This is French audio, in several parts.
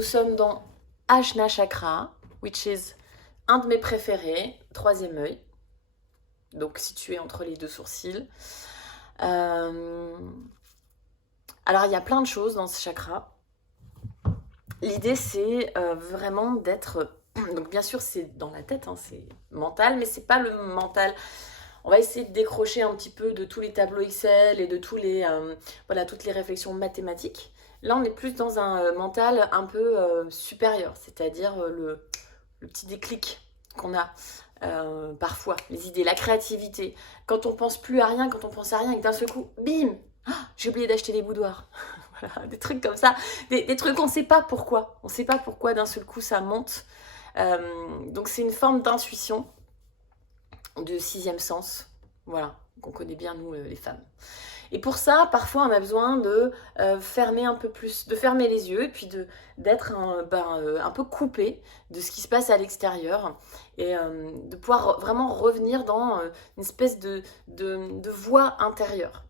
Nous sommes dans Ajna Chakra, which is un de mes préférés, troisième œil, donc situé entre les deux sourcils. Alors il y a plein de choses dans ce chakra. L'idée c'est vraiment d'être, donc bien sûr c'est dans la tête, hein, c'est mental, mais c'est pas le mental. On va essayer de décrocher un petit peu de tous les tableaux Excel et de tous les, voilà, toutes les réflexions mathématiques. Là, on est plus dans un mental un peu supérieur, c'est-à-dire le petit déclic qu'on a parfois, les idées, la créativité. Quand on pense plus à rien, quand on pense à rien et que d'un seul coup, bim, j'ai oublié d'acheter des boudoirs. Voilà, des trucs comme ça, des trucs on ne sait pas pourquoi. On ne sait pas pourquoi d'un seul coup ça monte. Donc c'est une forme d'intuition, de sixième sens, voilà, qu'on connaît bien nous les femmes. Et pour ça, parfois, on a besoin de fermer un peu plus, de fermer les yeux et puis d'être un peu coupé de ce qui se passe à l'extérieur et de pouvoir vraiment revenir dans une espèce de voie intérieure.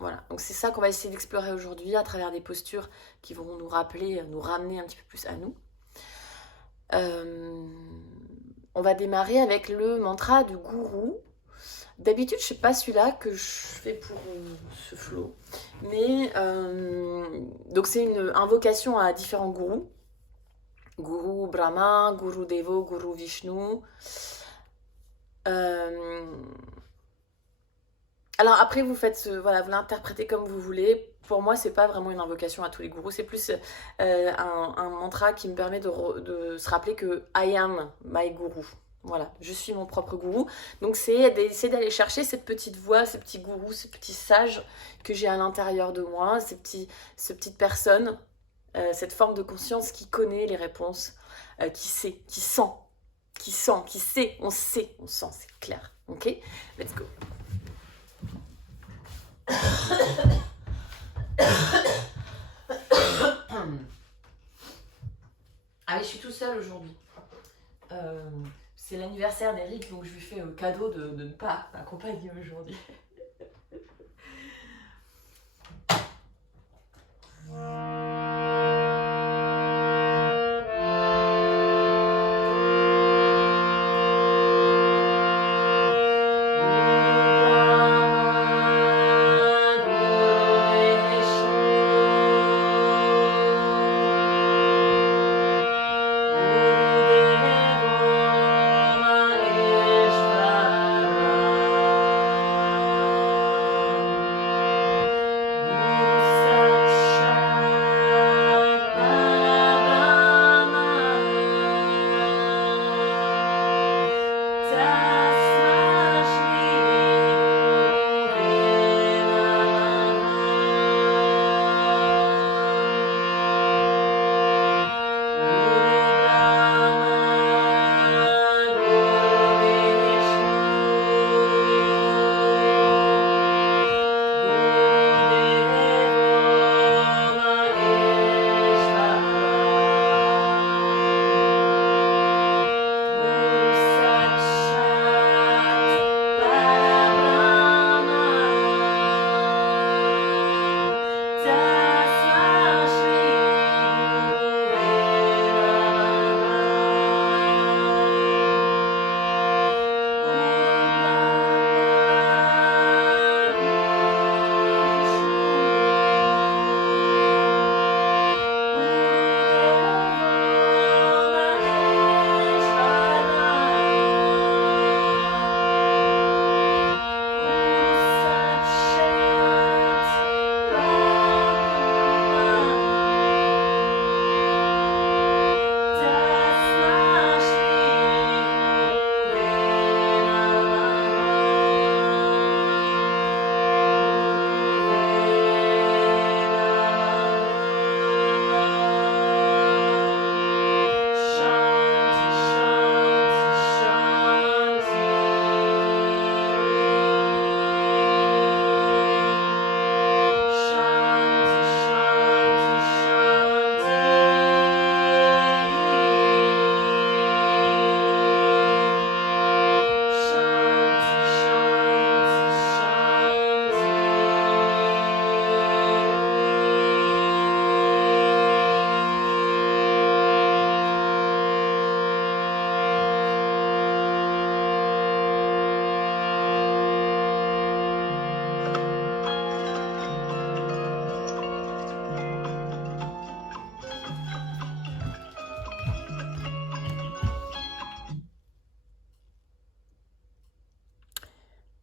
Voilà, donc c'est ça qu'on va essayer d'explorer aujourd'hui à travers des postures qui vont nous rappeler, nous ramener un petit peu plus à nous. On va démarrer avec le mantra du gourou. D'habitude, je ne sais pas celui-là que je fais pour ce flow. Mais donc c'est une invocation à différents gourous. Gourou Brahma, Gourou Devo, Gourou Vishnu. Alors après, vous faites, voilà, vous l'interprétez comme vous voulez. Pour moi, c'est pas vraiment une invocation à tous les gourous. C'est plus un mantra qui me permet de se rappeler que I am my guru. Voilà, je suis mon propre gourou. Donc c'est d'essayer d'aller chercher cette petite voix, ces petits gourous, ces petits sages que j'ai à l'intérieur de moi, ces petites personnes, cette forme de conscience qui connaît les réponses, qui sait, qui sent, qui sait, on sait, on sent, c'est clair. Ok, let's go. Ah oui, je suis tout seul aujourd'hui. C'est l'anniversaire d'Eric, donc je lui fais cadeau de ne pas m'accompagner aujourd'hui.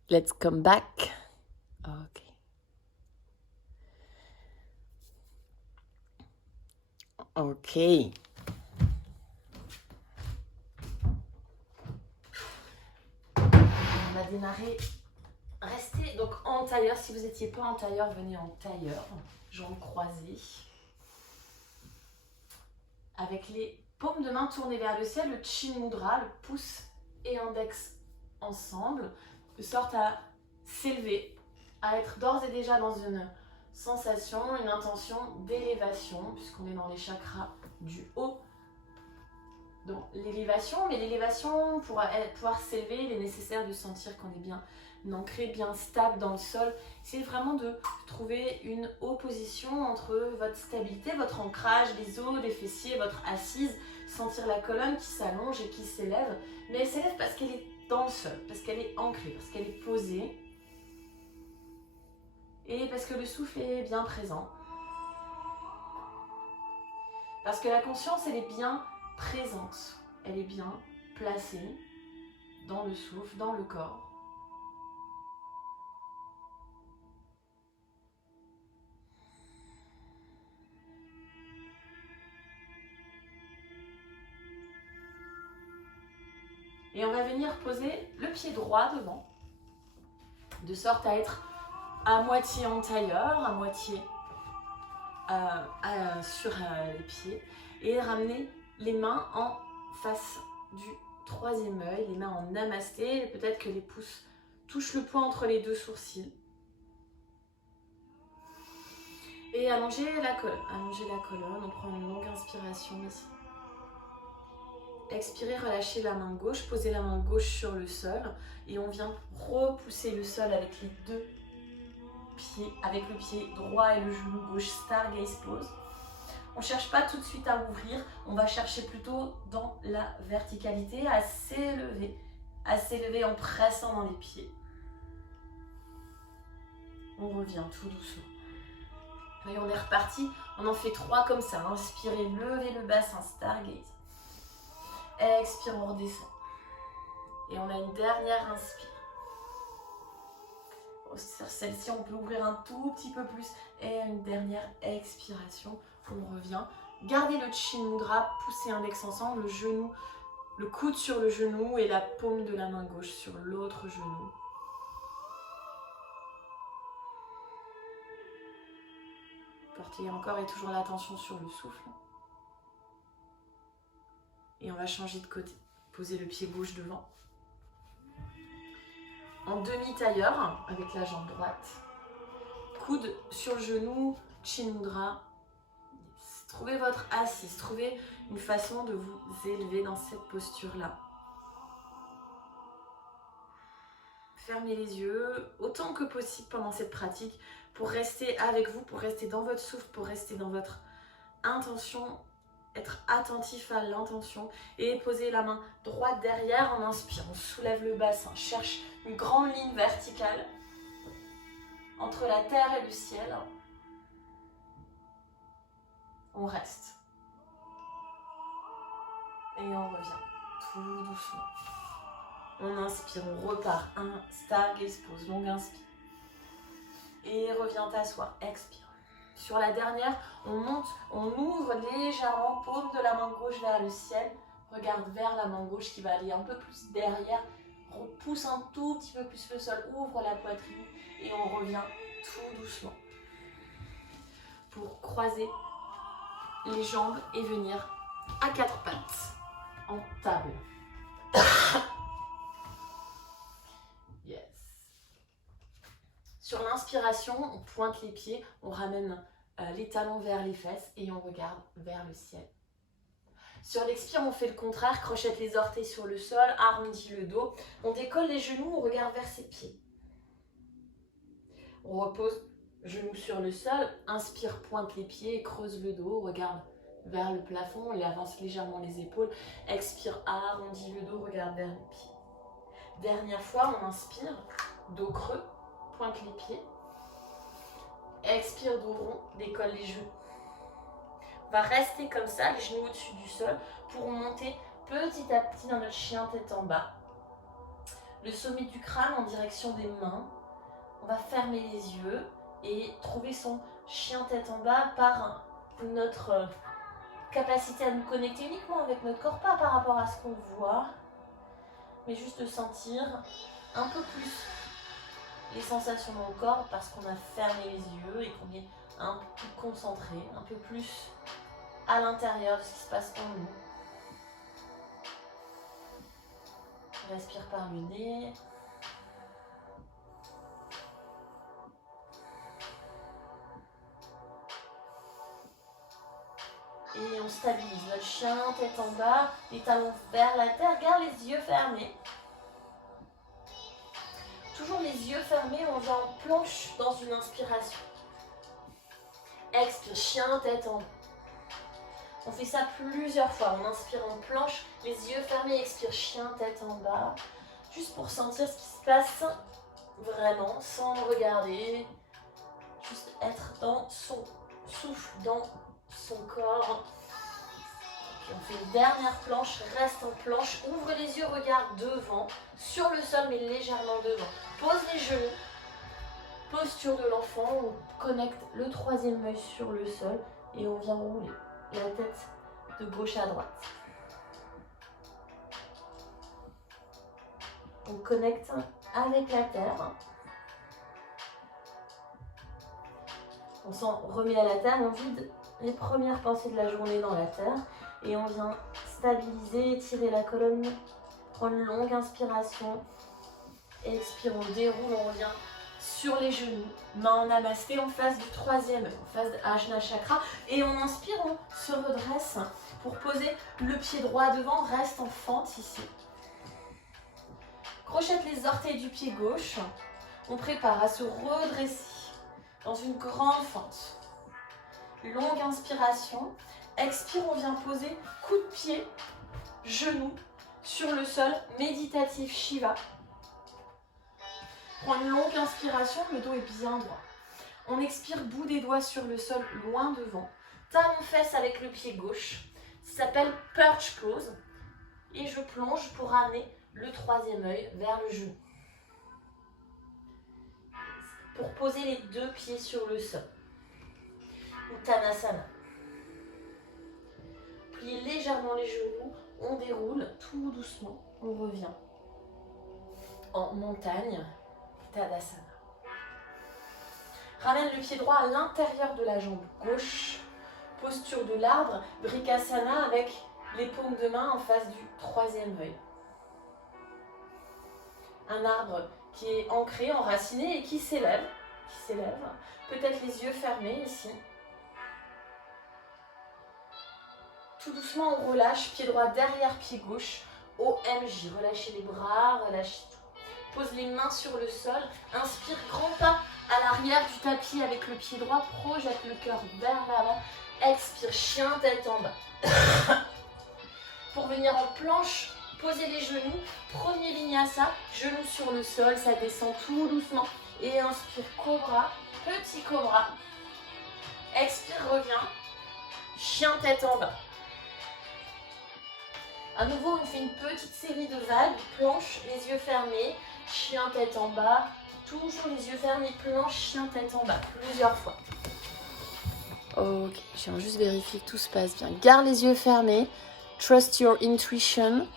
Let's come back. Ok. Ok. On va démarrer. Restez donc en tailleur. Si vous n'étiez pas en tailleur, venez en tailleur. Jambes croisées. Avec les paumes de main tournées vers le ciel, le Chin Mudra, le pouce et index ensemble, de sorte à s'élever, à être d'ores et déjà dans une sensation, une intention d'élévation, puisqu'on est dans les chakras du haut. Donc l'élévation, mais l'élévation, pour pouvoir s'élever, il est nécessaire de sentir qu'on est bien ancré, bien stable dans le sol. C'est vraiment de trouver une opposition entre votre stabilité, votre ancrage, les os, les fessiers, votre assise, sentir la colonne qui s'allonge et qui s'élève. Mais elle s'élève parce qu'elle est dans le sol, parce qu'elle est ancrée, parce qu'elle est posée. Et parce que le souffle est bien présent. Parce que la conscience, elle est bien présente. Elle est bien placée dans le souffle, dans le corps. Et on va venir poser le pied droit devant, de sorte à être à moitié en tailleur, à moitié sur les pieds, et ramener les mains en face du troisième œil, les mains en namasté, peut-être que les pouces touchent le point entre les deux sourcils. Et allonger la colonne, on prend une longue inspiration ici. Expirez, relâchez la main gauche, posez la main gauche sur le sol et on vient repousser le sol avec les deux pieds, avec le pied droit et le genou gauche, Stargaze Pose. On ne cherche pas tout de suite à ouvrir, on va chercher plutôt dans la verticalité, à s'élever en pressant dans les pieds. On revient tout doucement. Et on est reparti, on en fait 3 comme ça. Inspirez, levez le bassin, Stargaze. Expire, on redescend. Et on a une dernière inspire. Celle-ci, on peut ouvrir un tout petit peu plus. Et une dernière expiration. On revient. Gardez le Chin Mudra, poussez index ensemble, le genou, le coude sur le genou et la paume de la main gauche sur l'autre genou. Portez encore et toujours l'attention sur le souffle. Et on va changer de côté. Posez le pied gauche devant. En demi-tailleur, avec la jambe droite. Coude sur le genou, Chin Mudra. Trouvez votre assise, trouvez une façon de vous élever dans cette posture-là. Fermez les yeux autant que possible pendant cette pratique pour rester avec vous, pour rester dans votre souffle, pour rester dans votre intention, être attentif à l'intention et poser la main droite derrière en inspirant. On soulève le bassin, cherche une grande ligne verticale entre la terre et le ciel. On reste. Et on revient tout doucement. On inspire, on repart. Un Stargaze Pose, longue inspire. Et reviens t'asseoir, expire. Sur la dernière, on monte, on ouvre légèrement, paume de la main gauche vers le ciel. Regarde vers la main gauche qui va aller un peu plus derrière. Repousse un tout petit peu plus le sol, ouvre la poitrine. Et on revient tout doucement. Pour croiser les jambes et venir à 4 pattes en table. Yes. Sur l'inspiration, on pointe les pieds, on ramène les talons vers les fesses et on regarde vers le ciel. Sur l'expire, on fait le contraire, crochette les orteils sur le sol, arrondit le dos, on décolle les genoux, on regarde vers ses pieds. On repose genoux sur le sol, inspire, pointe les pieds, creuse le dos, regarde vers le plafond, on avance légèrement les épaules, expire, arrondit le dos, regarde vers les pieds. Dernière fois, on inspire, dos creux, pointe les pieds, expire, dos rond, décolle les genoux. On va rester comme ça, les genoux au-dessus du sol, pour monter petit à petit dans notre chien tête en bas. le sommet du crâne en direction des mains. On va fermer les yeux et trouver son chien tête en bas par notre capacité à nous connecter uniquement avec notre corps, pas par rapport à ce qu'on voit, mais juste de sentir un peu plus les sensations dans le corps parce qu'on a fermé les yeux et qu'on est un peu plus concentré, un peu plus à l'intérieur de ce qui se passe en nous. Respire par le nez. Et on stabilise notre chien, tête en bas, les talons vers la terre, garde les yeux fermés. Toujours les yeux fermés, on vient en planche dans une inspiration. Expire, chien, tête en bas. On fait ça plusieurs fois. On inspire en planche, les yeux fermés, expire, chien, tête en bas. Juste pour sentir ce qui se passe vraiment, sans regarder. Juste être dans son souffle, dans son corps. Puis on fait une dernière planche, reste en planche, ouvre les yeux, regarde devant, sur le sol mais légèrement devant. Pose les genoux, posture de l'enfant, on connecte le troisième œil sur le sol et on vient rouler la tête de gauche à droite. On connecte avec la terre. On s'en remet à la terre, on vide les premières pensées de la journée dans la terre et on vient stabiliser, étirer la colonne, prendre une longue inspiration, expire, on déroule, on revient sur les genoux, main en namasté en face du troisième œil, en face de Ajna Chakra et on inspire, on se redresse pour poser le pied droit devant, reste en fente ici. Crochette les orteils du pied gauche, on prépare à se redresser dans une grande fente. Longue inspiration, expire, on vient poser coup de pied, genou sur le sol, méditatif Shiva. Prends une longue inspiration, le dos est bien droit. On expire, bout des doigts sur le sol, loin devant. Talon fesse avec le pied gauche. Ça s'appelle Perch Pose. Et je plonge pour amener le troisième œil vers le genou. Pour poser les deux pieds sur le sol. Uttanasana. Pliez légèrement les genoux, on déroule tout doucement, on revient en montagne, Tadasana. Ramène le pied droit à l'intérieur de la jambe gauche, posture de l'arbre, Vrikasana avec les paumes de main en face du troisième œil. Un arbre qui est ancré, enraciné et qui s'élève, peut-être les yeux fermés ici. Tout doucement, on relâche, pied droit derrière pied gauche, OMJ. Relâchez les bras, relâchez tout. Pose les mains sur le sol, inspire, grand pas à l'arrière du tapis avec le pied droit, projette le cœur vers l'avant, expire, chien, tête en bas. Pour venir en planche, posez les genoux, premier vinyasa, genoux sur le sol, ça descend tout doucement. Et inspire, cobra, petit cobra. Expire, reviens, chien, tête en bas. À nouveau, on fait une petite série de vagues, planche, les yeux fermés, chien, tête en bas, toujours les yeux fermés, planche, chien, tête en bas, plusieurs fois. Ok, je viens juste vérifier que tout se passe bien. Garde les yeux fermés, trust your intuition,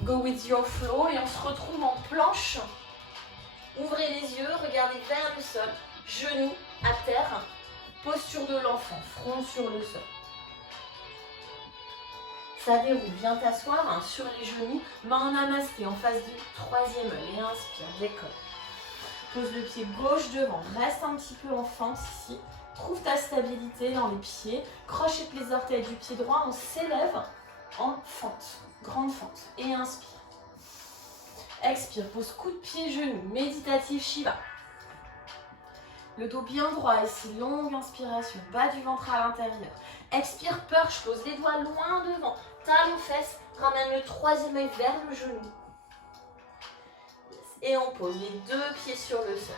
go with your flow et on se retrouve en planche. Ouvrez les yeux, regardez vers le sol, genoux à terre, posture de l'enfant, front sur le sol. Ça déroule, viens t'asseoir sur les genoux, main en namasté en face du troisième œil et inspire, décolle. Pose le pied gauche devant, reste un petit peu en fente ici, trouve ta stabilité dans les pieds, crochette les orteils du pied droit, on s'élève en fente, grande fente et inspire. Expire, pose coup de pied, genou, méditatif Shiva. Le dos bien droit ici, longue inspiration, bas du ventre à l'intérieur. Expire, perche, pose les doigts loin devant, talons fesses, ramène le troisième œil vers le genou. Et on pose les deux pieds sur le sol.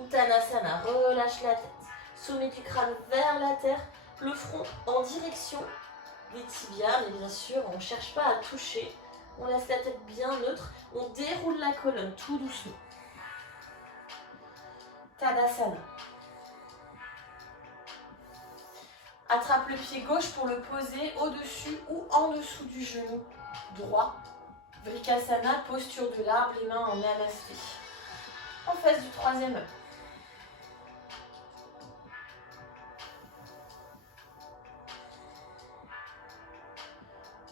Uttanasana, relâche la tête. Sommet du crâne vers la terre, le front en direction des tibias, mais bien sûr, on ne cherche pas à toucher On laisse la tête bien neutre. On déroule la colonne tout doucement. Tadasana. Attrape le pied gauche pour le poser au-dessus ou en dessous du genou droit. Vrikasana, posture de l'arbre, les mains en namasté. En face du troisième œil.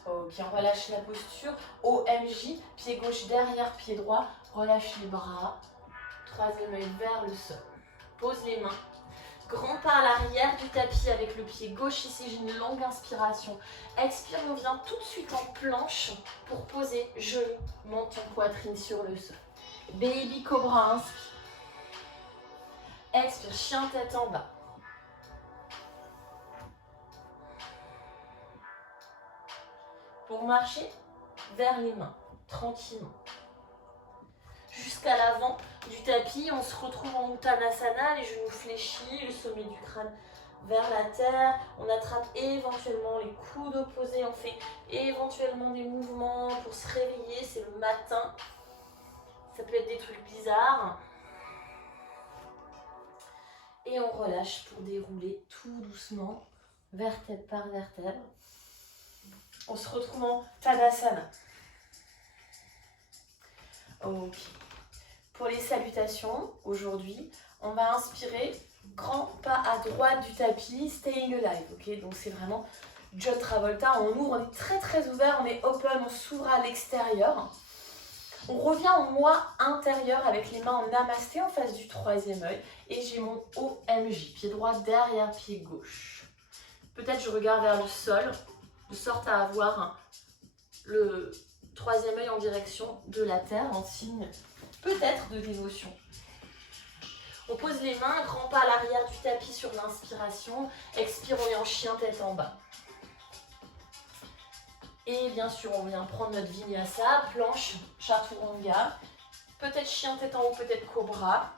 Ok, on relâche la posture. OMJ, pied gauche derrière pied droit. Relâche les bras. Troisième œil vers le sol. Pose les mains. Grand pas à l'arrière du tapis avec le pied gauche ici. J'ai une longue inspiration. Expire, on vient tout de suite en planche pour poser genou, menton, poitrine sur le sol. Baby Cobra, inspire. Expire, chien tête en bas. Pour marcher vers les mains, tranquillement. Jusqu'à l'avant du tapis, on se retrouve en Uttanasana, les genoux fléchis, le sommet du crâne vers la terre. On attrape éventuellement les coudes opposés, on fait éventuellement des mouvements pour se réveiller, c'est le matin. Ça peut être des trucs bizarres. Et on relâche pour dérouler tout doucement, vertèbre par vertèbre. On se retrouve en Tadasana. Ok. Pour les salutations, aujourd'hui, on va inspirer, grand pas à droite du tapis, staying alive. Ok, donc c'est vraiment John Travolta. On ouvre, on est très très ouvert, on est open, on s'ouvre à l'extérieur. On revient en moi intérieur avec les mains en namasté en face du troisième œil. Et j'ai mon OMJ, pied droit derrière pied gauche. Peut-être je regarde vers le sol, de sorte à avoir le troisième œil en direction de la terre, en signe peut-être de dévotion. On pose les mains, grand pas à l'arrière du tapis sur l'inspiration. Expire, on est en chien tête en bas. Et bien sûr, on vient prendre notre vinyasa, planche, chaturanga. Peut-être chien tête en haut, peut-être cobra.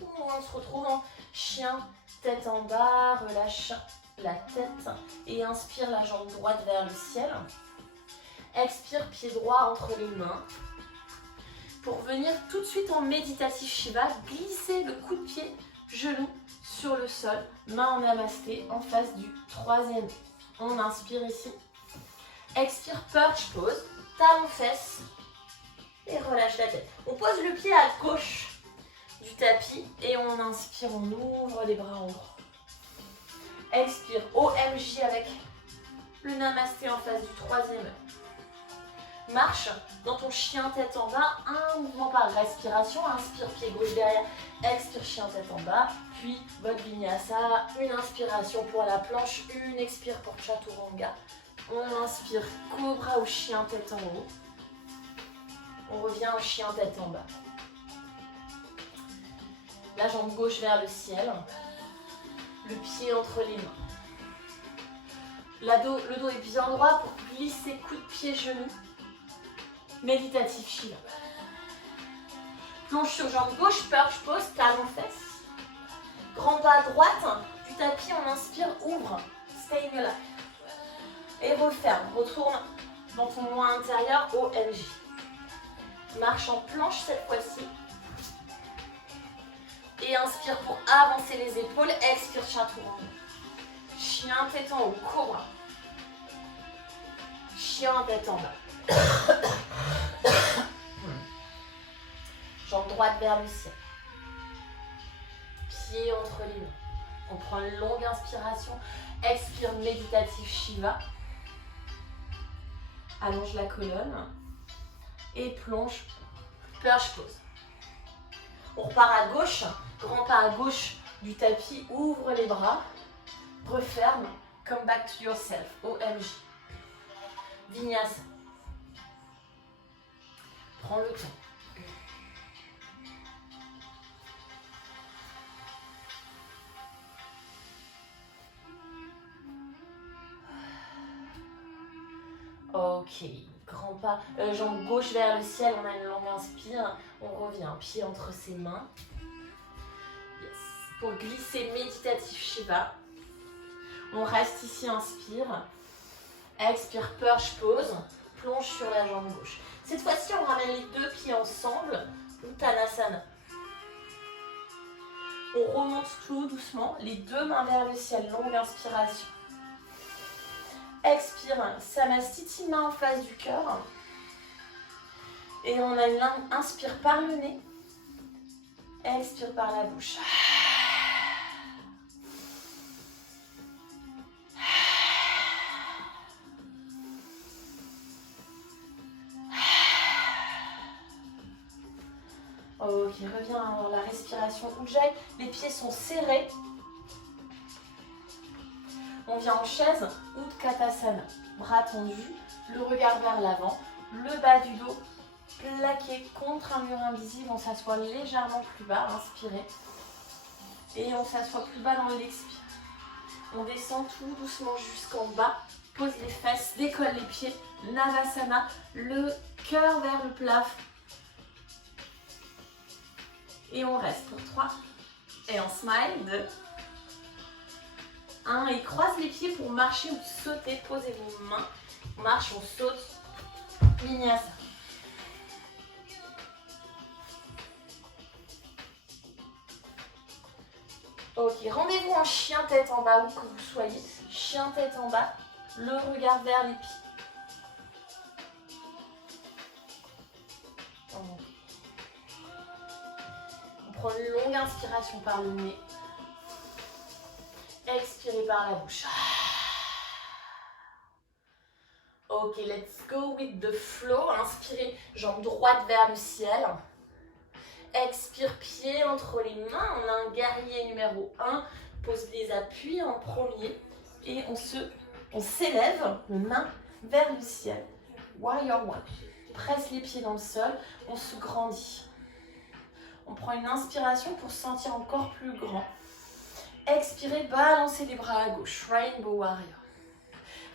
Ou on se retrouve en chien tête en bas, relâche la tête et inspire la jambe droite vers le ciel. Expire, pied droit entre les mains. Pour venir tout de suite en méditatif Shiva, glisser le coup de pied, genou sur le sol, main en namasté en face du troisième. On inspire ici. Expire, perch pose, talon fesse et relâche la tête. On pose le pied à gauche du tapis et on inspire, on ouvre les bras en haut. Expire, OMJ avec le namasté en face du troisième œil. Marche dans ton chien tête en bas, un mouvement par respiration, inspire pied gauche derrière, expire chien tête en bas, puis votre vinyasa, une inspiration pour la planche, une expire pour chaturanga. On inspire cobra ou chien tête en haut, on revient en chien tête en bas. La jambe gauche vers le ciel, le pied entre les mains. Le dos est bien droit pour glisser coup de pied, genou. Méditatif Shiva. Plonge sur jambe gauche, perch pose, talon fesse. Grand pas à droite du tapis, on inspire, ouvre, staying alive. Et referme, retourne dans ton moi intérieur, OMJ. Marche en planche cette fois-ci. Et inspire pour avancer les épaules, expire chaturanga. Chien tête en haut, cobra. Chien tête en bas. Jambe droite vers le ciel. Pied entre les mains. On prend une longue inspiration. Expire, méditatif Shiva. Allonge la colonne. Et plonge, perch pose. On repart à gauche. Grand pas à gauche du tapis. Ouvre les bras. Referme. Come back to yourself. OMJ. Vinyasa. Prends le temps. Ok, grand pas, jambe gauche vers le ciel, on a une longue inspire, on revient, pied entre ses mains. Yes. Pour glisser méditatif Shiva, on reste ici, inspire, expire, perch pose, plonge sur la jambe gauche. Cette fois-ci, on ramène les deux pieds ensemble, Uttanasana. On remonte tout doucement, les deux mains vers le ciel, longue inspiration. Expire, Samastiti, main en face du cœur. Et on a une inspire par le nez, expire par la bouche. Ok, reviens à la respiration Ujjayi. Les pieds sont serrés. On vient en chaise, Utkatasana. Bras tendus, le regard vers l'avant, le bas du dos plaqué contre un mur invisible. On s'assoit légèrement plus bas, inspirez. Et on s'assoit plus bas dans l'expire. On descend tout doucement jusqu'en bas. Pose les fesses, décolle les pieds. Navasana, le cœur vers le plafond. Et on reste pour 3. Et on smile. 2. 1. Et croise les pieds pour marcher ou sauter. Posez vos mains. On marche, on saute. Vinyasa. Ok, rendez-vous en chien tête en bas, où que vous soyez. Chien tête en bas. Le regard vers les pieds. On prend une longue inspiration par le nez. Expirez par la bouche. Ok, let's go with the flow. Inspirez, jambe droite vers le ciel. Expire, pied entre les mains. On a un guerrier numéro 1. Pose les appuis en premier. Et on s'élève, les mains vers le ciel. Warrior 1. Presse les pieds dans le sol. On se grandit. On prend une inspiration pour se sentir encore plus grand. Expirez, balancez les bras à gauche. Rainbow Warrior.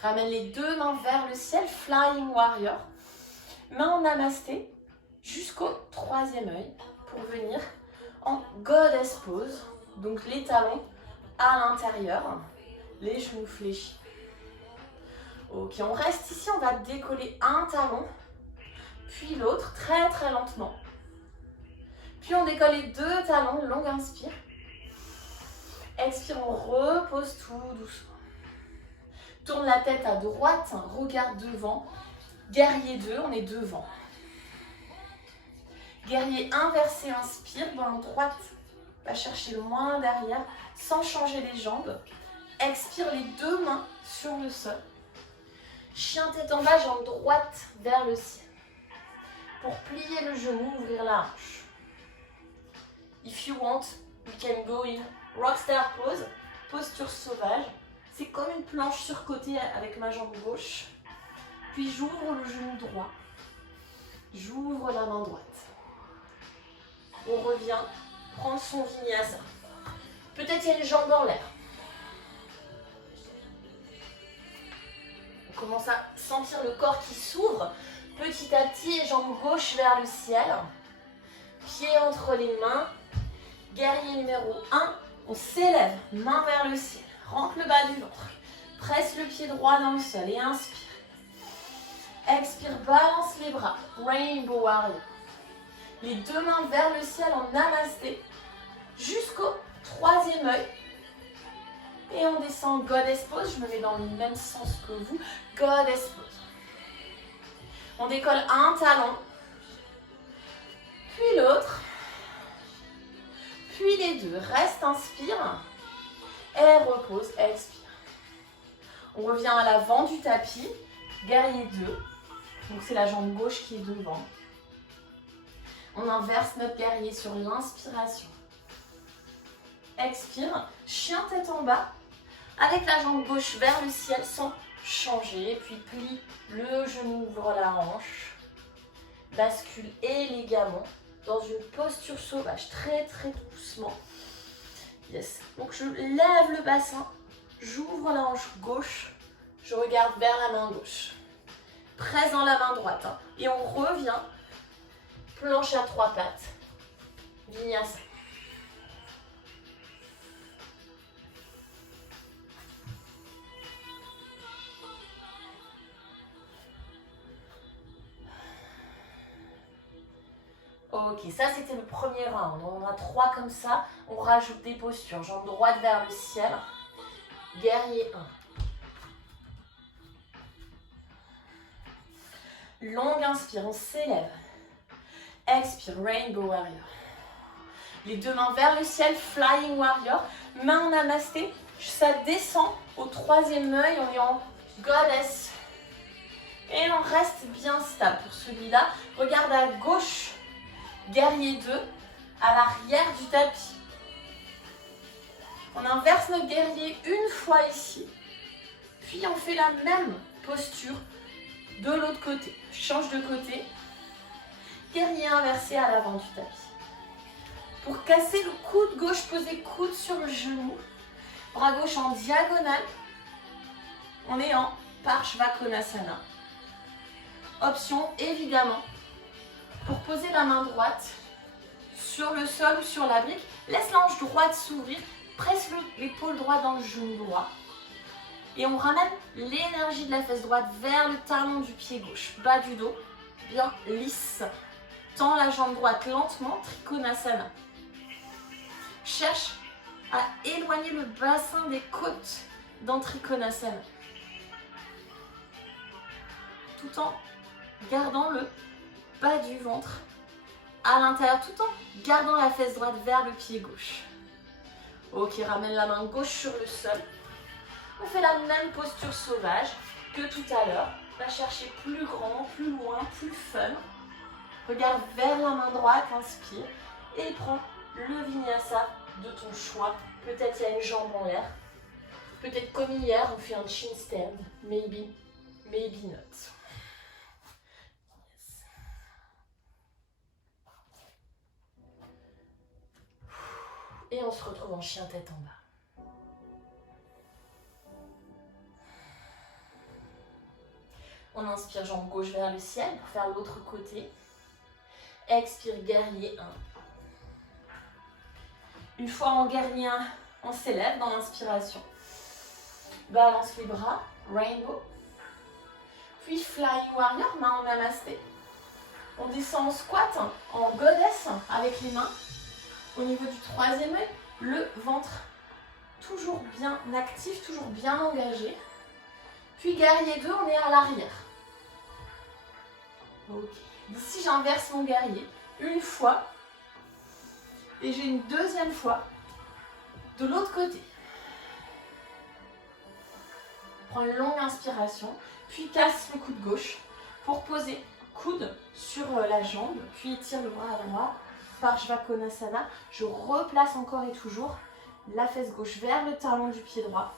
Ramène les deux mains vers le ciel. Flying Warrior. Main en namasté jusqu'au 3e œil pour venir en Goddess Pose. Donc les talons à l'intérieur, les genoux fléchis. Ok, on reste ici. On va décoller un talon, puis l'autre très très lentement. Puis on décolle les deux talons, longue inspire. Expire, on repose tout doucement. Tourne la tête à droite, regarde devant. Guerrier 2, on est devant. Guerrier inversé, inspire, main droite. Va chercher le moins derrière, sans changer les jambes. Expire, les deux mains sur le sol. Chien tête en bas, jambe droite vers le ciel. Pour plier le genou, ouvrir la hanche. If you want, you can go in rockstar pose, posture sauvage. C'est comme une planche surcotée avec ma jambe gauche. Puis j'ouvre le genou droit. J'ouvre la main droite. On revient prendre son vinyasa. Peut-être il y a les jambes en l'air. On commence à sentir le corps qui s'ouvre. Petit à petit, jambe gauche vers le ciel. Pieds entre les mains. Guerrier numéro 1, on s'élève, main vers le ciel, rentre le bas du ventre, presse le pied droit dans le sol et inspire. Expire, balance les bras, Rainbow Warrior. Les deux mains vers le ciel en namasté jusqu'au 3e œil. Et on descend Goddess Pose, je me mets dans le même sens que vous, Goddess Pose. On décolle un talon, puis l'autre. Puis les deux, reste, inspire, et repose, expire. On revient à l'avant du tapis, guerrier 2, donc c'est la jambe gauche qui est devant. On inverse notre guerrier sur l'inspiration. Expire, chien tête en bas, avec la jambe gauche vers le ciel sans changer, puis plie le genou, ouvre la hanche, bascule élégamment. Dans une posture sauvage, très très doucement. Yes. Donc je lève le bassin, j'ouvre la hanche gauche, je regarde vers la main gauche. Présent la main droite. Hein. Et on revient, planche à 3 pattes, vinyasa. Ok, ça c'était le premier round. On en a 3 comme ça. On rajoute des postures. Jambe droite vers le ciel. Guerrier 1. Longue inspire, on s'élève. Expire, Rainbow Warrior. Les deux mains vers le ciel, Flying Warrior. Main en namasté, ça descend au 3e œil. On est en Goddess. Et on reste bien stable pour celui-là. Regarde à gauche, Guerrier 2, à l'arrière du tapis. On inverse notre guerrier une fois ici. Puis on fait la même posture de l'autre côté. Change de côté. Guerrier inversé à l'avant du tapis. Pour casser le coude gauche, posez coude sur le genou. Bras gauche en diagonale. On est en Parshvakonasana. Option, évidemment, pour poser la main droite sur le sol ou sur la brique. Laisse l'ange droite s'ouvrir. Presse l'épaule droite dans le genou droit. Et on ramène l'énergie de la fesse droite vers le talon du pied gauche. Bas du dos, bien lisse. Tends la jambe droite lentement, Trikonasana. Cherche à éloigner le bassin des côtes dans Trikonasana. Tout en gardant le bas du ventre à l'intérieur, tout en gardant la fesse droite vers le pied gauche. Ok, ramène la main gauche sur le sol. On fait la même posture sauvage que tout à l'heure. Va chercher plus grand, plus loin, plus fun. Regarde vers la main droite, inspire. Et prends le vinyasa de ton choix. Peut-être il y a une jambe en l'air. Peut-être comme hier, on fait un chin stand. Maybe, maybe not. Yes. Et on se retrouve en chien tête en bas. On inspire jambe gauche vers le ciel pour faire l'autre côté. Expire, guerrier 1. Une fois en guerrier 1, on s'élève dans l'inspiration. Balance les bras, rainbow. Puis flying warrior, main en namasté. On descend en squat, en goddess, avec les mains. Au niveau du 3e œil, le ventre toujours bien actif, toujours bien engagé. Puis guerrier 2, on est à l'arrière. Ok. D'ici, j'inverse mon guerrier une fois. Et j'ai une deuxième fois de l'autre côté. Prends une longue inspiration, puis casse le coude gauche pour poser coude sur la jambe, puis étire le bras droit. Parshvakonasana. Je replace encore et toujours la fesse gauche vers le talon du pied droit.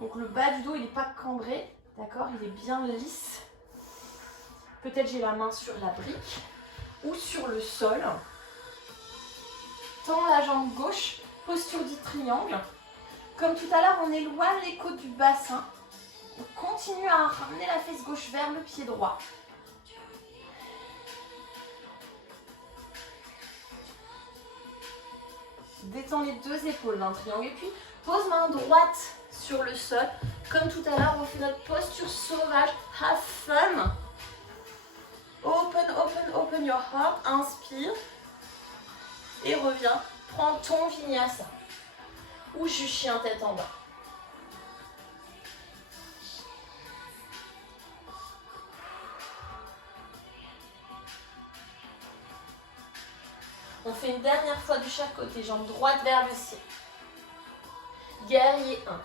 Donc le bas du dos, il n'est pas cambré, d'accord? Il est bien lisse. Peut-être j'ai la main sur la brique ou sur le sol. Tends la jambe gauche, posture du triangle. Comme tout à l'heure, on éloigne les côtes du bassin. On continue à ramener la fesse gauche vers le pied droit. Détends les deux épaules d'un triangle et puis pose main droite sur le sol. Comme tout à l'heure, on fait notre posture sauvage. Have fun. Open, open, open your heart. Inspire. Et reviens. Prends ton vinyasa. Ou juste chien tête en bas. On fait une dernière fois de chaque côté, jambe droite vers le ciel. Guerrier 1.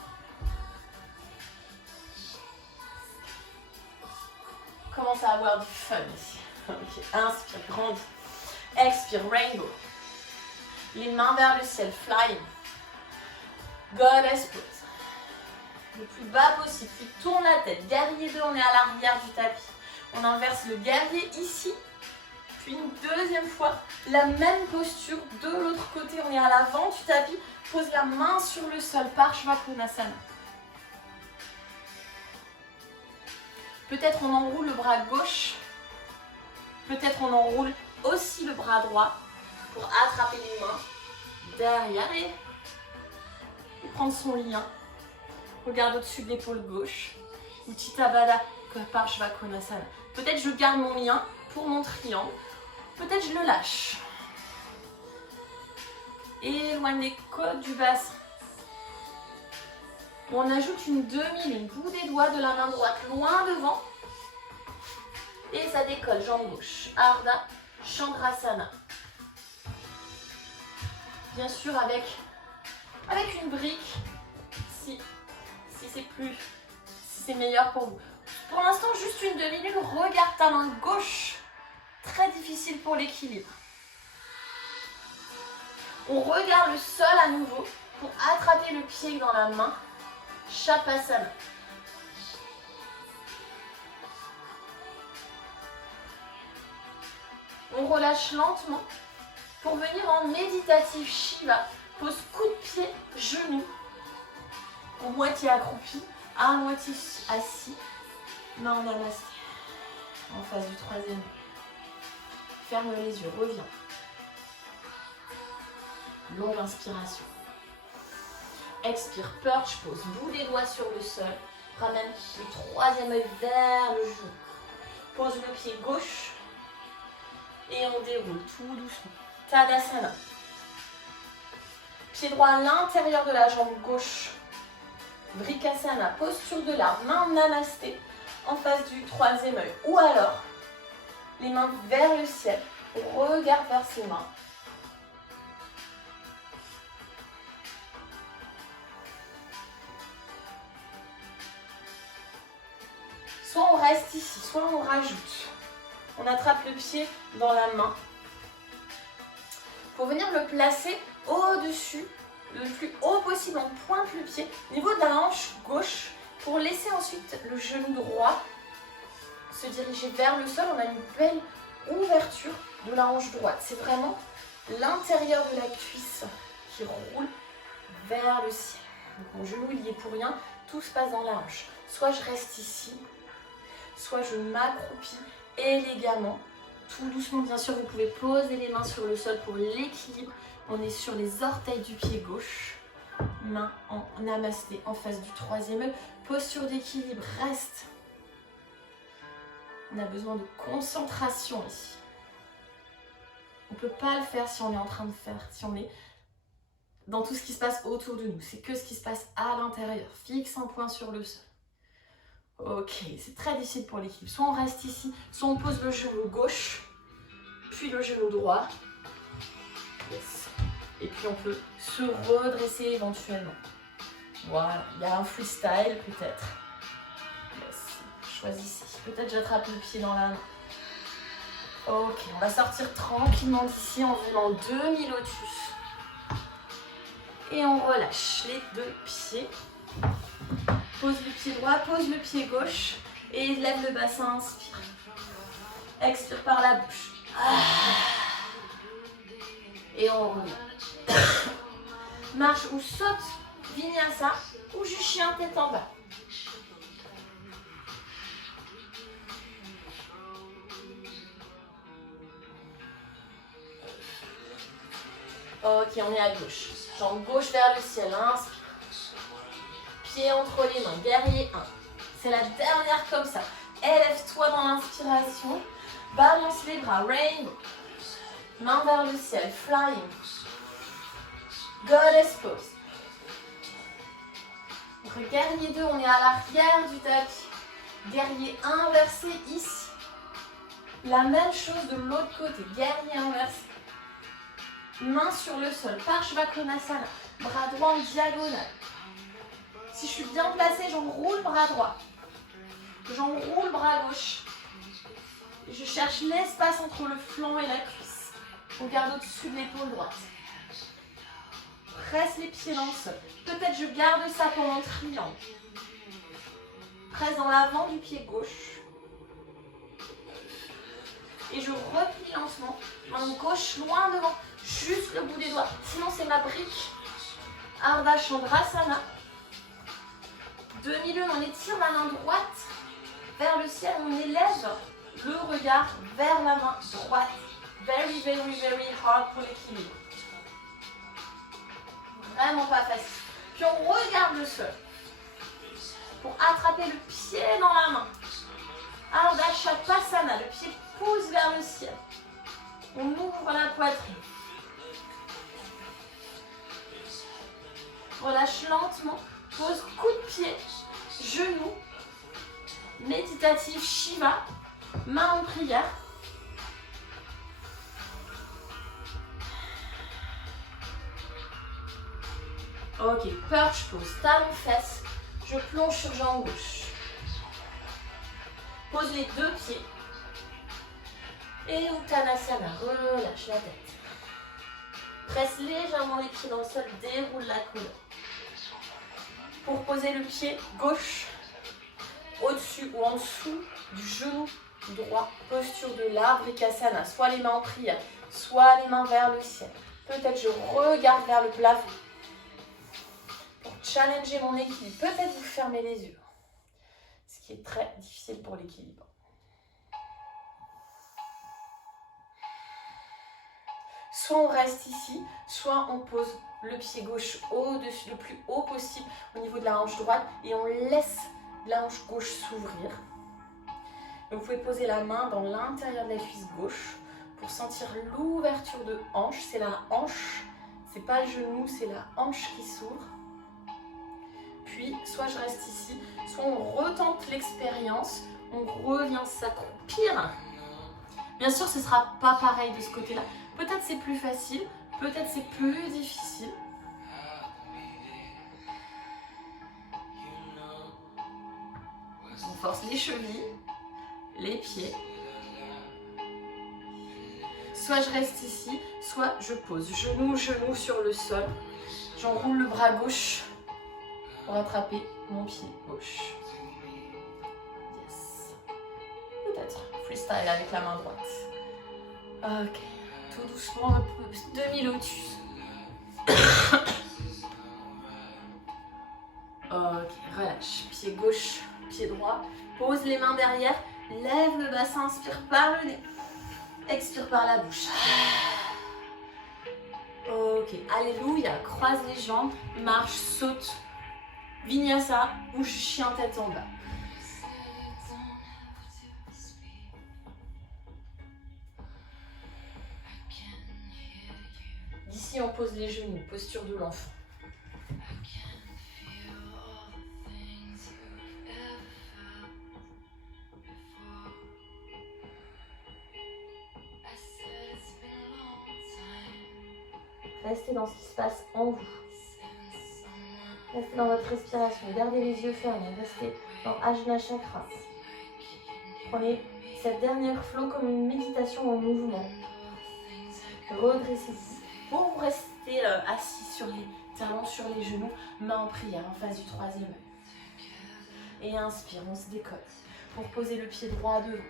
Commence à avoir du fun ici. Okay. Inspire, grandis. Expire, rainbow. Les mains vers le ciel, flying. Goddess pose. Le plus bas possible, puis tourne la tête. Guerrier 2, on est à l'arrière du tapis. On inverse le guerrier ici. Puis une deuxième fois, la même posture de l'autre côté. On est à l'avant du tapis. Pose la main sur le sol, Parshvakonasana. Peut-être on enroule le bras gauche. Peut-être on enroule aussi le bras droit pour attraper les mains derrière et prendre son lien. Regarde au-dessus de l'épaule gauche. Utthita Baddha Parshvakonasana. Peut-être je garde mon lien pour mon triangle. Peut-être je le lâche. Éloigne les côtes du bassin. On ajoute une demi-lune, bout des doigts de la main droite loin devant. Et ça décolle, jambe gauche. Ardha Chandrasana. Bien sûr avec une brique, si c'est meilleur pour vous. Pour l'instant, juste une demi-lune. Regarde ta main gauche. Très difficile pour l'équilibre. On regarde le sol à nouveau pour attraper le pied dans la main. Shavasana. On relâche lentement pour venir en méditatif Shiva. Pose coup de pied, genou. En moitié accroupi, à moitié assis. Main en namasté. En face du troisième. Ferme les yeux, reviens. Longue inspiration. Expire, perche, pose. Bout des doigts sur le sol. Ramène le troisième œil vers le genou. Pose le pied gauche. Et on déroule tout doucement. Tadasana. Pied droit à l'intérieur de la jambe gauche. Vrikasana, posture de l'arbre. Main namasté en face du troisième œil. Ou alors, les mains vers le ciel. Regarde vers ses mains. Soit on reste ici, soit on rajoute. On attrape le pied dans la main. Pour venir le placer au-dessus, le plus haut possible, on pointe le pied au niveau de la hanche gauche pour laisser ensuite le genou droit se diriger vers le sol. On a une belle ouverture de la hanche droite. C'est vraiment l'intérieur de la cuisse qui roule vers le ciel. Donc mon genou il y est pour rien, tout se passe dans la hanche. Soit je reste ici, soit je m'accroupis élégamment. Tout doucement, bien sûr, vous pouvez poser les mains sur le sol pour l'équilibre. On est sur les orteils du pied gauche. Main en namasté en face du troisième œil. Posture d'équilibre, reste. On a besoin de concentration ici. On ne peut pas le faire si on est en train de faire, si on est dans tout ce qui se passe autour de nous. C'est que ce qui se passe à l'intérieur. Fixe un point sur le sol. Ok, c'est très difficile pour l'équilibre. Soit on reste ici, soit on pose le genou gauche, puis le genou droit. Yes. Et puis on peut se redresser éventuellement. Voilà, il y a un freestyle peut-être. Yes. Choisissez. Peut-être j'attrape le pied dans la main. Ok, on va sortir tranquillement d'ici en faisant demi-lotus. Et on relâche les deux pieds. Pose le pied droit, pose le pied gauche et lève le bassin, inspire. Expire par la bouche. Et on revient. Marche ou saute, vinyasa ou juste chien tête en bas. Ok, on est à gauche. Jambe gauche vers le ciel, inspire. Pied entre les mains, guerrier 1. C'est la dernière comme ça. Élève-toi dans l'inspiration. Balance les bras, rainbow. Main vers le ciel, flying. Goddess pose. Donc, guerrier 2, on est à l'arrière du tapis. Guerrier inversé ici. La même chose de l'autre côté, guerrier inversé. Main sur le sol, Parshvakonasana. Bras droit en diagonale. Si je suis bien placée, j'enroule bras droit. J'enroule bras gauche. Et je cherche l'espace entre le flanc et la cuisse. On garde au-dessus de l'épaule droite. Presse les pieds dans le sol. Peut-être je garde ça pour mon triangle. Presse dans l'avant du pied gauche. Et je replie lentement. Main gauche loin devant. Juste le bout des doigts. Sinon c'est ma brique. Ardha Chandrasana. Demi-lune, on étire la main droite vers le ciel, on élève le regard vers la main droite. Very, very, very hard pour l'équilibre. Vraiment pas facile. Puis on regarde le sol pour attraper le pied dans la main. Ardha Chakasana, le pied pousse vers le ciel. On ouvre la poitrine. Relâche lentement. Pose coup de pied, genou. Méditatif Shiva. Main en prière. Ok, perche pose, talon fesse. Je plonge sur jambe gauche. Pose les deux pieds. Et Uttanasana, relâche la tête. Presse légèrement les pieds dans le sol, déroule la colonne. Pour poser le pied gauche au-dessus ou en dessous du genou droit, posture de l'arbre Vrikasana, soit les mains en prière, soit les mains vers le ciel. Peut-être je regarde vers le plafond. Pour challenger mon équilibre, peut-être vous fermez les yeux, ce qui est très difficile pour l'équilibre. Soit on reste ici, soit on pose le pied gauche au-dessus, le plus haut possible au niveau de la hanche droite et on laisse la hanche gauche s'ouvrir. Vous pouvez poser la main dans l'intérieur de la cuisse gauche pour sentir l'ouverture de hanche. C'est la hanche, c'est pas le genou, c'est la hanche qui s'ouvre. Puis, soit je reste ici, soit on retente l'expérience, on revient s'accroupir. Bien sûr, ce ne sera pas pareil de ce côté-là. Peut-être c'est plus facile, peut-être c'est plus difficile. On force les chevilles, les pieds. Soit je reste ici, soit je pose genou sur le sol. J'enroule le bras gauche pour attraper mon pied gauche. Yes. Peut-être freestyle avec la main droite. Ok. Tout doucement, demi-lotus. Ok, relâche. Pied gauche, pied droit. Pose les mains derrière. Lève le bassin, inspire par le nez. Expire par la bouche. Ok, alléluia. Croise les jambes, marche, saute. Vinyasa ou chien tête en bas. D'ici, on pose les genoux, posture de l'enfant. Restez dans ce qui se passe en vous. Restez dans votre respiration. Gardez les yeux fermés. Restez dans Ajna Chakra. Prenez cette dernière flow comme une méditation en mouvement. Redressez-vous. Pour rester assis sur les talons, sur les genoux, main en prière en face du troisième œil. Et inspire, on se décolle. Pour poser le pied droit devant.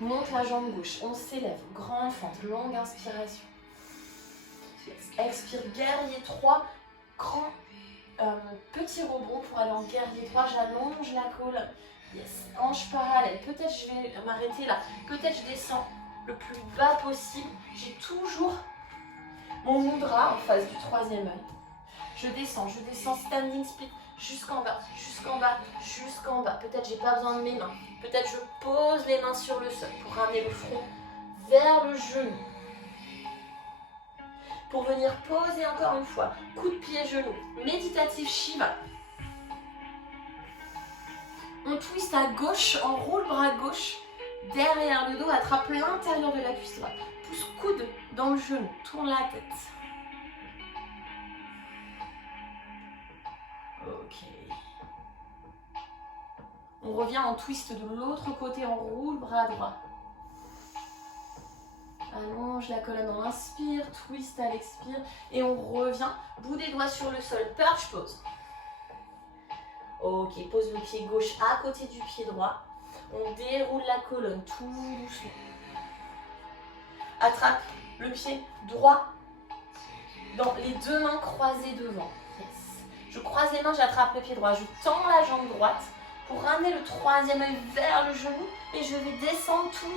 Monte la jambe gauche, on s'élève. Grand fente, longue inspiration. Expire, guerrier 3, grand petit rebond pour aller en guerrier 3. J'allonge la colonne. Yes, hanche parallèle. Peut-être je vais m'arrêter là. Peut-être je descends le plus bas possible. J'ai toujours mon mudra en face du troisième œil. Je descends standing split jusqu'en bas, jusqu'en bas, jusqu'en bas. Peut-être j'ai pas besoin de mes mains. Peut-être je pose les mains sur le sol pour ramener le front vers le genou. Pour venir poser encore une fois, coup de pied genou, méditatif Shiva. On twist à gauche, on roule bras gauche, derrière le dos, attrape l'intérieur de la cuisse droite. Pousse coude dans le genou, tourne la tête. Ok. On revient en twist de l'autre côté, on roule bras droit. Allonge la colonne, on inspire, twist à l'expire et on revient, bout des doigts sur le sol, perche pose. Ok, pose le pied gauche à côté du pied droit. On déroule la colonne tout doucement. Attrape le pied droit dans les deux mains croisées devant. Yes. Je croise les mains, j'attrape le pied droit, je tends la jambe droite pour ramener le troisième œil vers le genou et je vais descendre tout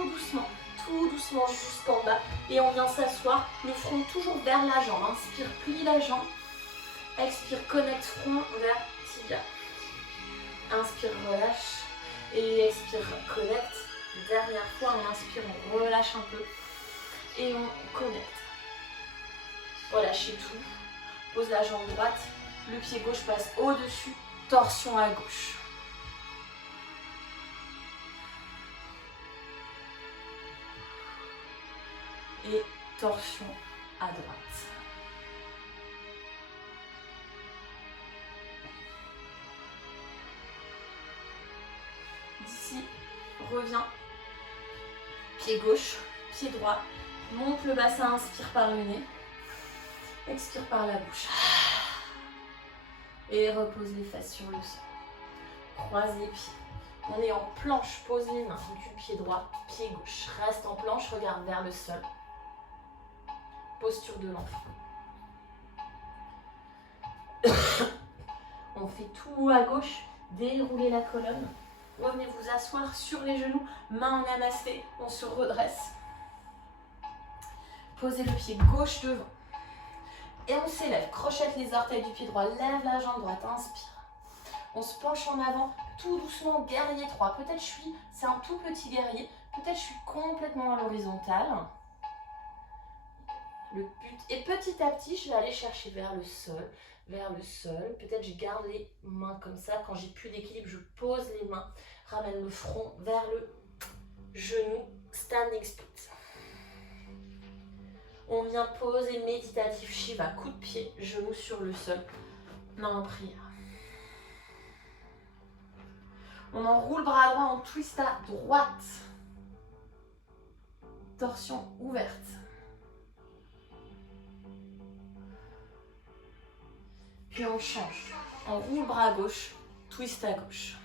doucement jusqu'en bas et on vient s'asseoir, le front toujours vers la jambe. Inspire, plie la jambe. Expire, connecte front vers tibia. Inspire, relâche et expire, connecte. Dernière fois, on inspire, on relâche un peu Et on connecte. Relâchez tout. Pose la jambe droite. Le pied gauche passe au-dessus. Torsion à gauche. Et torsion à droite. D'ici, reviens. Pied gauche, pied droit. Monte le bassin, inspire par le nez. Expire par la bouche. Et repose les fesses sur le sol. Croise les pieds. On est en planche, pose les mains du pied droit, pied gauche. Reste en planche, regarde vers le sol. Posture de l'enfant. On fait tout à gauche, déroulez la colonne. Revenez vous asseoir sur les genoux, main en namasté, on se redresse. Posez le pied gauche devant. Et on s'élève, crochette les orteils du pied droit, lève la jambe droite, inspire. On se penche en avant, tout doucement, guerrier 3. Peut-être c'est un tout petit guerrier, peut-être je suis complètement à l'horizontale. Le but, et petit à petit, je vais aller chercher vers le sol. Peut-être je garde les mains comme ça. Quand j'ai plus d'équilibre, je pose les mains, ramène le front vers le genou, standing split. On vient poser méditatif Shiva, coup de pied, genou sur le sol, main en prière. On enroule bras droit, on twist à droite. Torsion ouverte. Puis on change. On roule bras gauche, twist à gauche.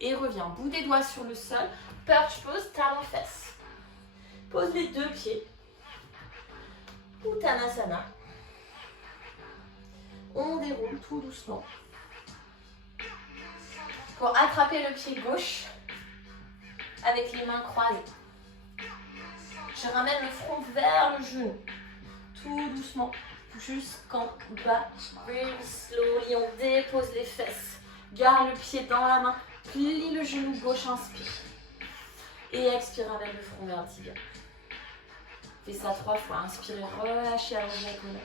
Et reviens, bout des doigts sur le sol, perch pose, talon fesse. Pose les deux pieds. Uttanasana. On déroule tout doucement. Pour attraper le pied gauche avec les mains croisées. Je ramène le front vers le genou. Tout doucement jusqu'en bas. Breathe slowly. On dépose les fesses. Garde le pied dans la main. Plie le genou gauche, inspire. Et expire avec le front vertical. Fais ça 3 fois. Inspirez, relâchez, allongez la colonne.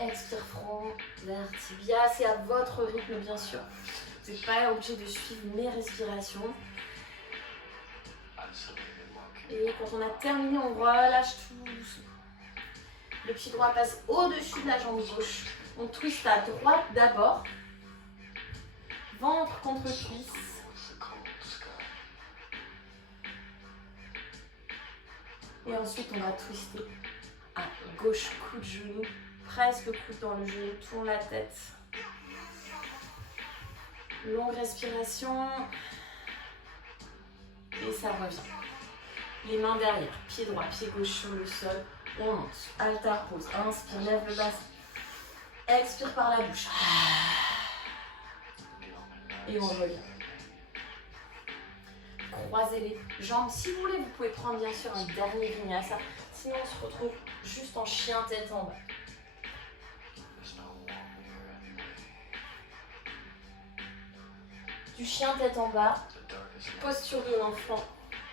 Expire, front vertical. C'est à votre rythme, bien sûr. Vous n'êtes pas obligé de suivre mes respirations. Et quand on a terminé, on relâche tout doucement. Le pied droit passe au-dessus de la jambe gauche. On twist à droite d'abord. Ventre contre cuisse. Et ensuite, on va twister à gauche, coup de genou. Presse le coude dans le genou, tourne la tête. Longue respiration. Et ça revient. Les mains derrière, pied droit, pied gauche sur le sol. On monte, altar pose, inspire, lève le bassin. Expire par la bouche. Et on revient. Croisez les jambes. Si vous voulez, vous pouvez prendre bien sûr un dernier vinyasa. Sinon, on se retrouve juste en chien tête en bas. Du chien tête en bas. Posture de l'enfant.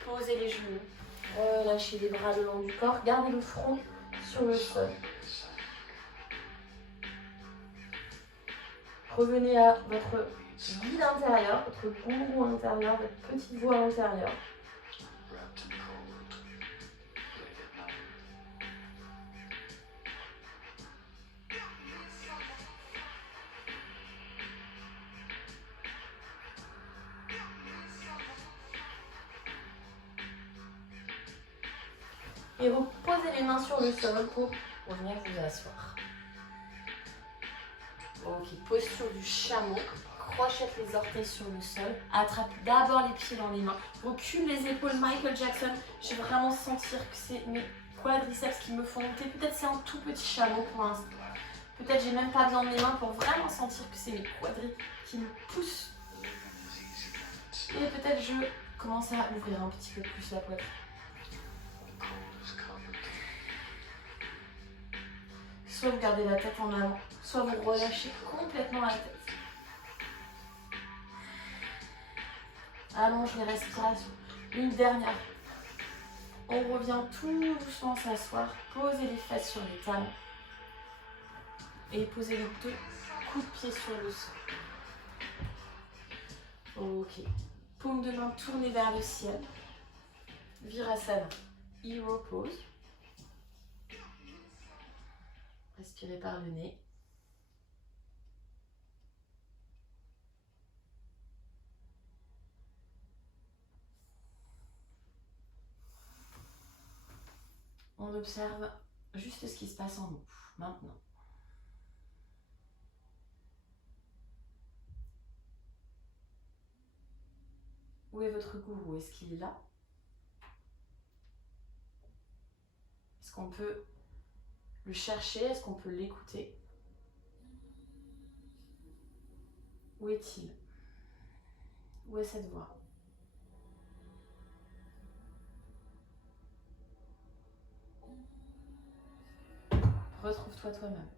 Posez les genoux. Relâchez les bras le long du corps. Gardez le front sur le sol. Revenez à votre guide intérieur, votre gourou intérieur, votre petite voix intérieure. Et vous posez les mains sur le sol pour revenir vous asseoir. Ok, posture du chameau. Crochette les orteils sur le sol. Attrape d'abord les pieds dans les mains. Recule les épaules, Michael Jackson. Je vais vraiment sentir que c'est mes quadriceps qui me font monter. Peut-être c'est un tout petit chameau pour l'instant. Peut-être j'ai même pas besoin de mes mains pour vraiment sentir que c'est mes quadris qui me poussent. Et peut-être je commence à ouvrir un petit peu plus la poitrine. Soit vous gardez la tête en avant, soit vous relâchez complètement la tête. Allonge les respirations. Une dernière. On revient tout doucement s'asseoir. Posez les fesses sur les talons. Et posez les 2 coups de pied sur le sol. Ok. Paume de main tournée vers le ciel. Virasana. Hero pose. Respirez par le nez. On observe juste ce qui se passe en nous, maintenant. Où est votre gourou? Est-ce qu'il est là? Est-ce qu'on peut le chercher? Est-ce qu'on peut l'écouter? Où est-il? Où est cette voix? Retrouve-toi toi-même.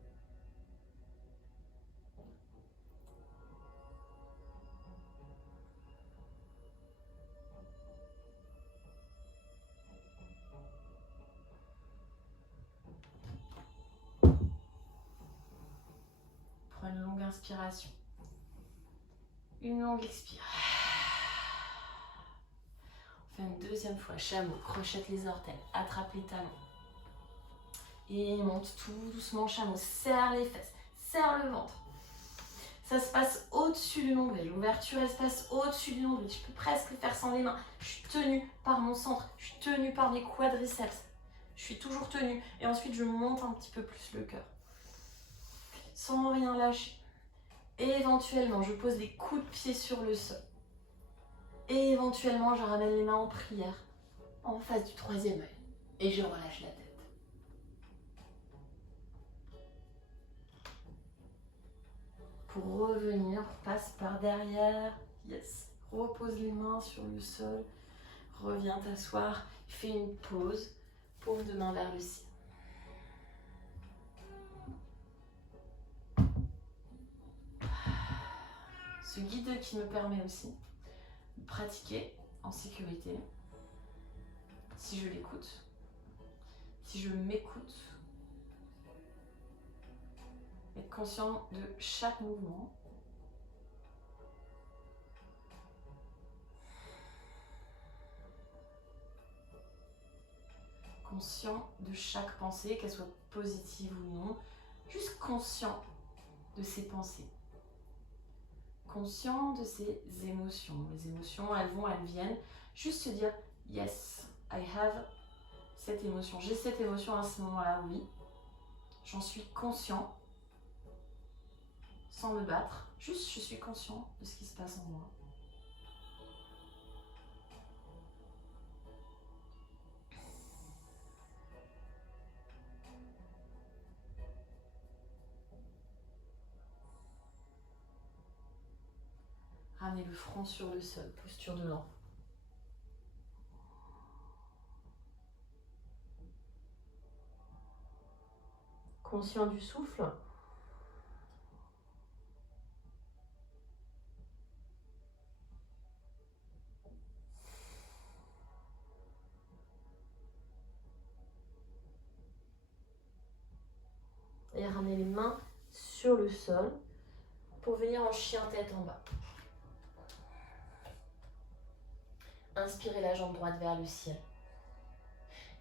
Prends une longue inspiration. Une longue expire. On fait une deuxième fois. Chameau, crochette les orteils, attrape les talons. Et monte tout doucement, chameau. Serre les fesses, serre le ventre. Ça se passe au-dessus du nombril. L'ouverture, elle se passe au-dessus du nombril. Je peux presque le faire sans les mains. Je suis tenue par mon centre. Je suis tenue par mes quadriceps. Je suis toujours tenue. Et ensuite, je monte un petit peu plus le cœur. Sans rien lâcher. Et éventuellement, je pose les coups de pied sur le sol. Et éventuellement, je ramène les mains en prière, en face du troisième œil. Et je relâche la tête. Pour revenir, passe par derrière. Yes. Repose les mains sur le sol. Reviens t'asseoir. Fais une pause. Paume de main vers le ciel. Ce guide qui me permet aussi de pratiquer en sécurité. Si je l'écoute. Si je m'écoute. Être conscient de chaque mouvement. Conscient de chaque pensée, qu'elle soit positive ou non. Juste conscient de ses pensées. Conscient de ses émotions. Les émotions, elles vont, elles viennent. Juste se dire, yes, I have cette émotion. J'ai cette émotion à ce moment-là, oui. J'en suis conscient. Sans me battre. Juste, je suis conscient de ce qui se passe en moi. Ramenez le front sur le sol, posture de l'enfant. Conscient du souffle. Et ramenez les mains sur le sol pour venir en chien tête en bas. Inspirez la jambe droite vers le ciel.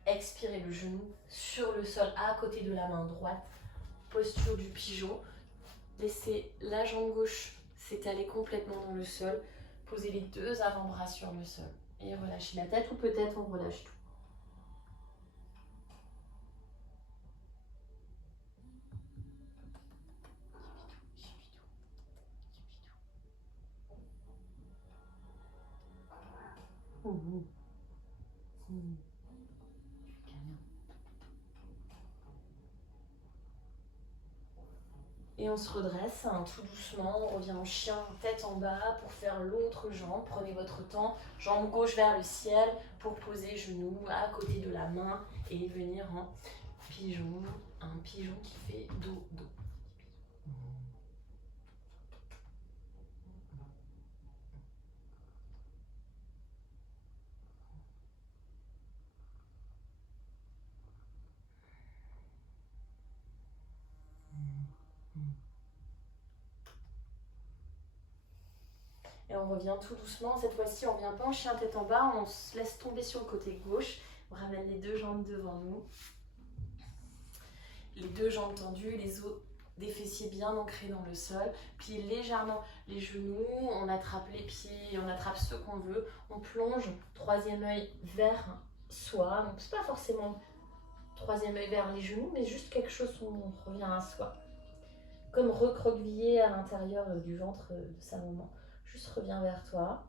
Expirez le genou sur le sol à côté de la main droite. Posture du pigeon. Laissez la jambe gauche s'étaler complètement dans le sol. Posez les 2 avant-bras sur le sol. Et relâchez la tête ou peut-être on relâche tout. Et on se redresse tout doucement, on revient en chien, tête en bas pour faire l'autre jambe. Prenez votre temps, jambe gauche vers le ciel pour poser genou à côté de la main et venir en pigeon, un pigeon qui fait dos. Et on revient tout doucement. Cette fois-ci, on revient pas en chien tête en bas. On se laisse tomber sur le côté gauche. On ramène les deux jambes devant nous. Les deux jambes tendues, les os des fessiers bien ancrés dans le sol. Pliez légèrement les genoux. On attrape les pieds, on attrape ce qu'on veut. On plonge, troisième œil vers soi. Donc c'est pas forcément troisième œil vers les genoux, mais juste quelque chose où on revient à soi. Comme recroquevillé à l'intérieur du ventre de sa maman. Juste reviens vers toi.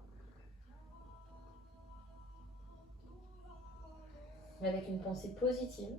Avec une pensée positive.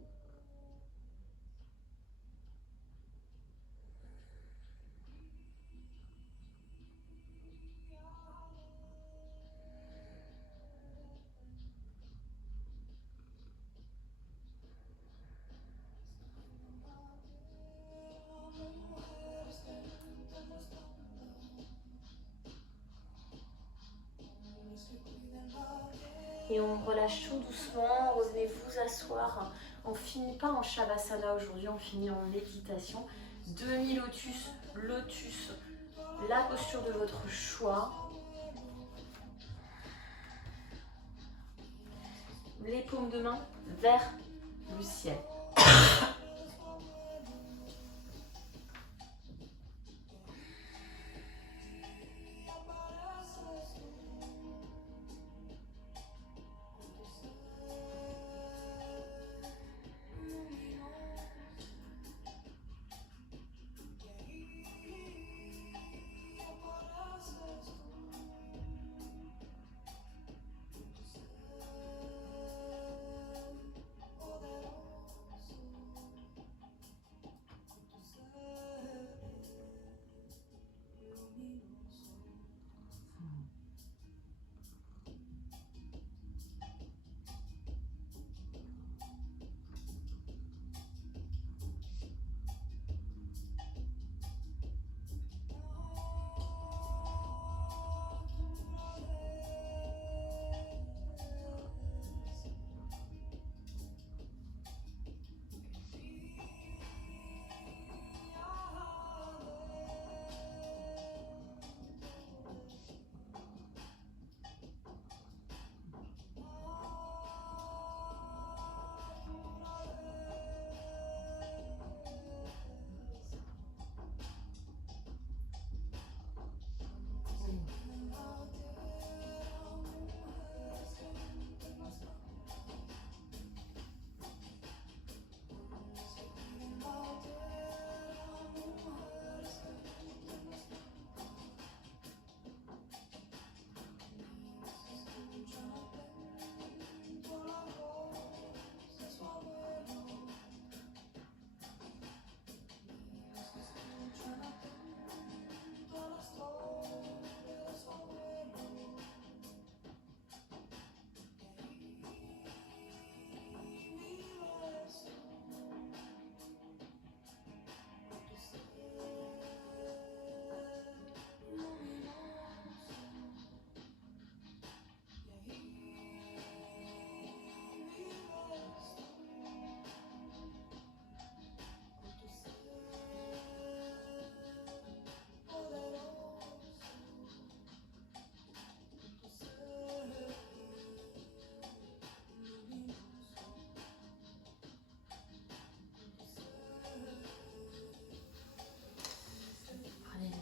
Et on relâche tout doucement, revenez vous asseoir. On finit pas en Shavasana aujourd'hui, on finit en méditation. Demi-lotus, lotus, la posture de votre choix. Les paumes de main vers le ciel.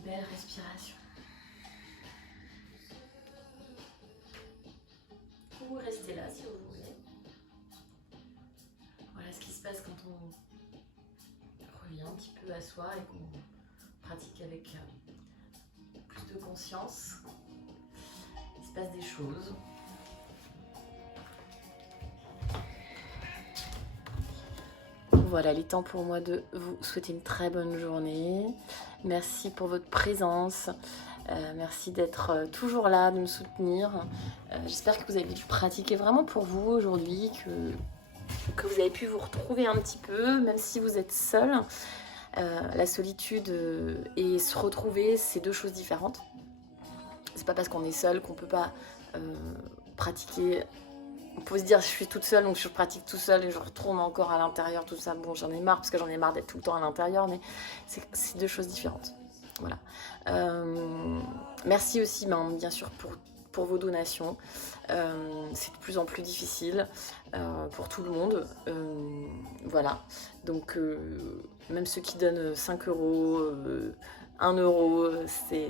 Belle respiration. Ou restez là si vous voulez. Voilà ce qui se passe quand on revient un petit peu à soi et qu'on pratique avec plus de conscience. Il se passe des choses. Voilà, il est temps pour moi de vous souhaiter une très bonne journée. Merci pour votre présence. Merci d'être toujours là, de me soutenir. J'espère que vous avez pu pratiquer vraiment pour vous aujourd'hui, que vous avez pu vous retrouver un petit peu, même si vous êtes seul. La solitude et se retrouver, c'est deux choses différentes. C'est pas parce qu'on est seul qu'on peut pas pratiquer on peut se dire je suis toute seule donc je pratique tout seul et je retourne encore à l'intérieur, tout ça. Bon, j'en ai marre parce que j'en ai marre d'être tout le temps à l'intérieur, mais c'est deux choses différentes. Voilà. Merci aussi, bien sûr, pour vos donations. C'est de plus en plus difficile pour tout le monde. Voilà. Donc, même ceux qui donnent 5 euros, 1 euro, c'est.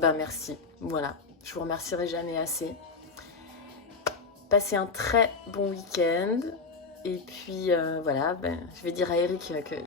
Merci. Voilà. Je vous remercierai jamais assez. Passez un très bon week-end. Et puis voilà, je vais dire à Eric